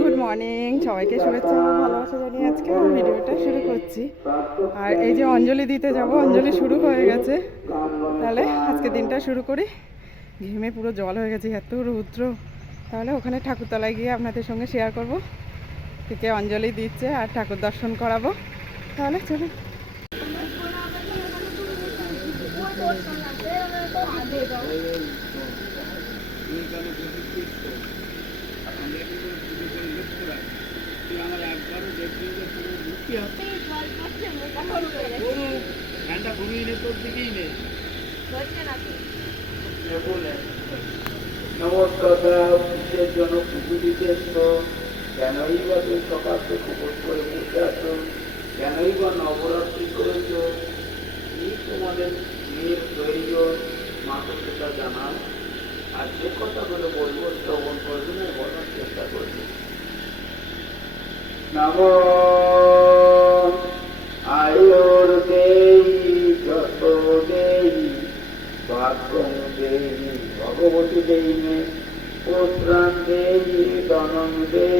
Good morning সবাইকে শুভেচ্ছা ভালোবাসা জানিয়ে আজকে আমার ভিডিওটা শুরু করছি। আর এই যে অঞ্জলি দিতে যাব, অঞ্জলি শুরু হয়ে গেছে। তাহলে আজকে দিনটা শুরু করি। ঘেমে পুরো জল হয়ে গেছে, এত রৌদ্র। তাহলে ওখানে ঠাকুরতলায় গিয়ে আপনাদের সঙ্গে শেয়ার করব। থেকে অঞ্জলি দিচ্ছে আর ঠাকুর দর্শন করাবো। তাহলে চলুন। ফ্যানটা ঘুমিয়ে নে তোর দিকেই নে নমস্কার পুজোর জন্য পুজো দিতে এসছো কেনই বা তুমি সকাল থেকে উপোস করে বসে আছো? কেনই বা নবরাত্রি করেছ? কি তোমাদের মেয়ের প্রয়োজন? মাকে সেটা জানাও। আর যে কথাগুলো বলব শ্রবণ করবে না বলার চেষ্টা করবে। নম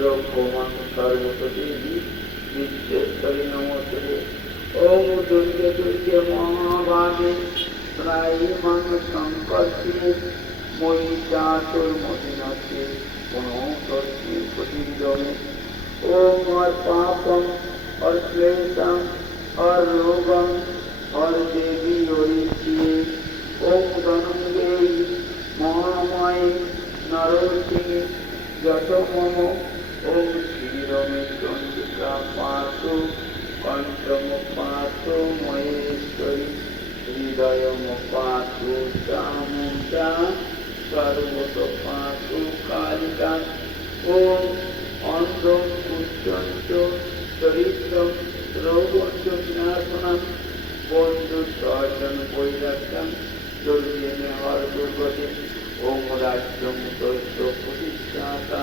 मित्र भगवान सर्वपति विश्वेश्वरी नमोते ओम दुर्गे दुर्गे महाभागे प्रायी मन संपत्ति मोई पापम और क्लेशम और रोगम और देवी ओरिष्ये ओम धनंगे महामाई नरोसी जटो ममो ও ক্ষীরমিচন্দ্রিকা পাত কণ্ঠম পাত মহেশ্বরী হৃদয়ম পাত চামুণ্ডা সর্বত পাত কালিকা ও অন্ধম উচ্চঞ্চ চরিত্রম রৌবঞ্চ বিনাশনাম বন্ধু সজন বৈরাগ্যাম দুর্জনে হর দুর্গতি ওম প্রতিষ্ঠাতা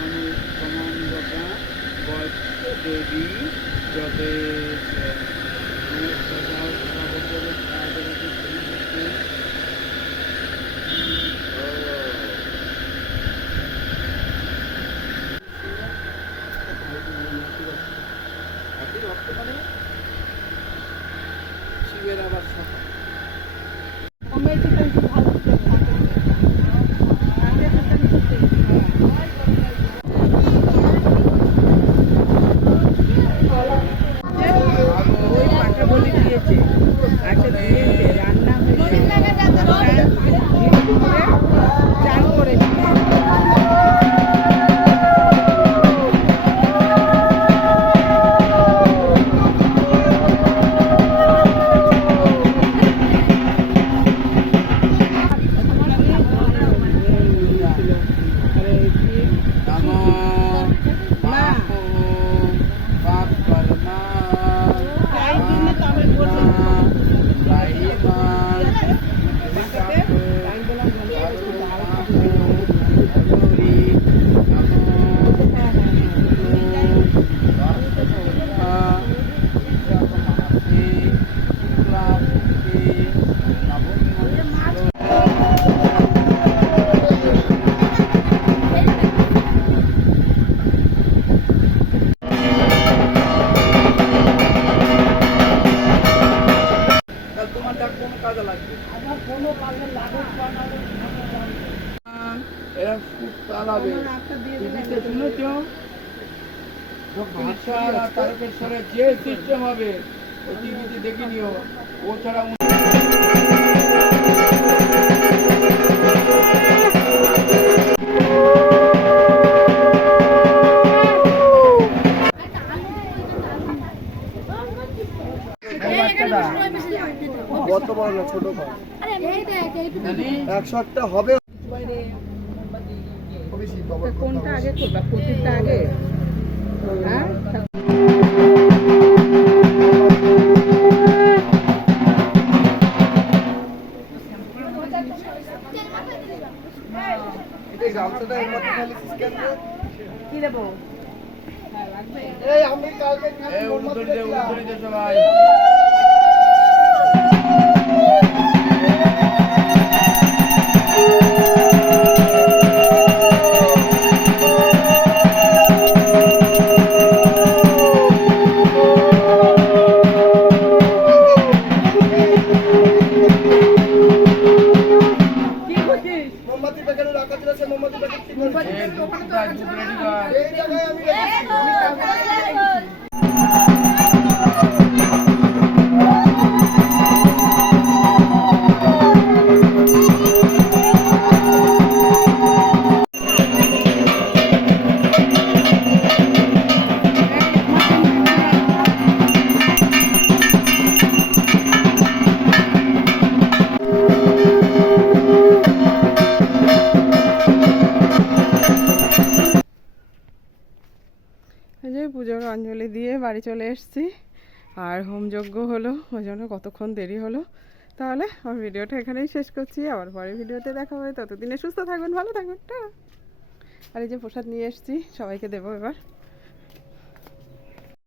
कमंगता बच्चे देवी जगेश চালাবে টিভিতে শুনেছ দক্ষিণেশ্বর আর তারকেশ্বরের যে সিস্টেম হবে টিভিতে দেখে নিও ও ছাড়া কত বড় না ছোট? একশো একটা হবে। কোনটা আগে করবা? প্রতিটা আগে? হ্যাঁ? কি দেবো? এই আমি কালকে সবাই। চলে এসেছি। আর হোমযজ্ঞ হলো, ওই জন্য কতক্ষণ দেরি হলো। তাহলে আমার ভিডিওটা এখানেই শেষ করছি। আবার পরে ভিডিওতে দেখা হবে। ততদিনে সুস্থ থাকবেন ভালো থাকবেন আর এই যে প্রসাদ নিয়ে এসেছি, সবাইকে দেবো এবার।